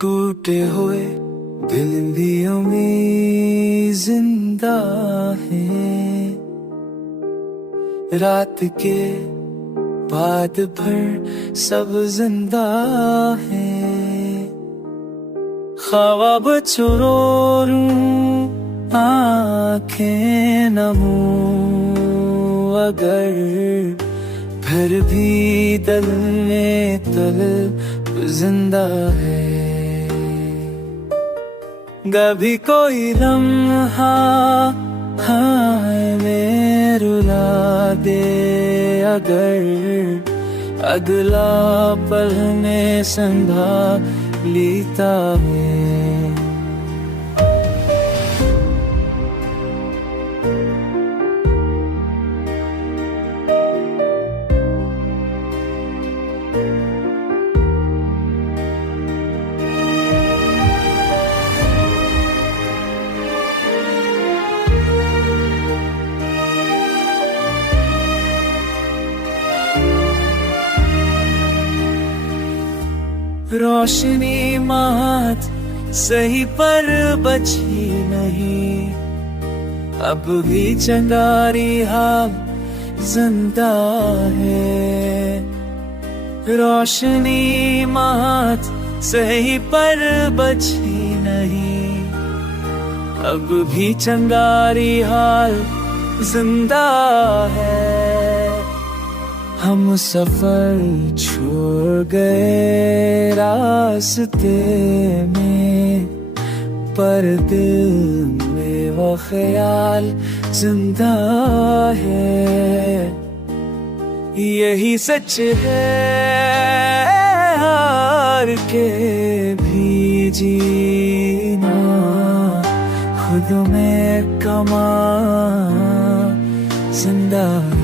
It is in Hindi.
टूटे हुए दिल भी उम्मीद जिंदा है। रात के बाद भर सब जिंदा है। ख्वाब चुरोरूं आँखें नमूं अगर फिर भी दिल में तलब जिंदा है। कभी कोई लम्हा में रुला दे अगर अगला पल में संभालता है। रोशनी मात सही पर बची नहीं, अब भी चंगारी हाल जिंदा है। रोशनी मात सही पर बची नहीं, अब भी चंगारी हाल जिंदा है। हम सफर छोड़ गए रास्ते में, पर दिल में वो ख्याल जिंदा है। यही सच है हार के भी जीना, खुद में कमा जिंदा है।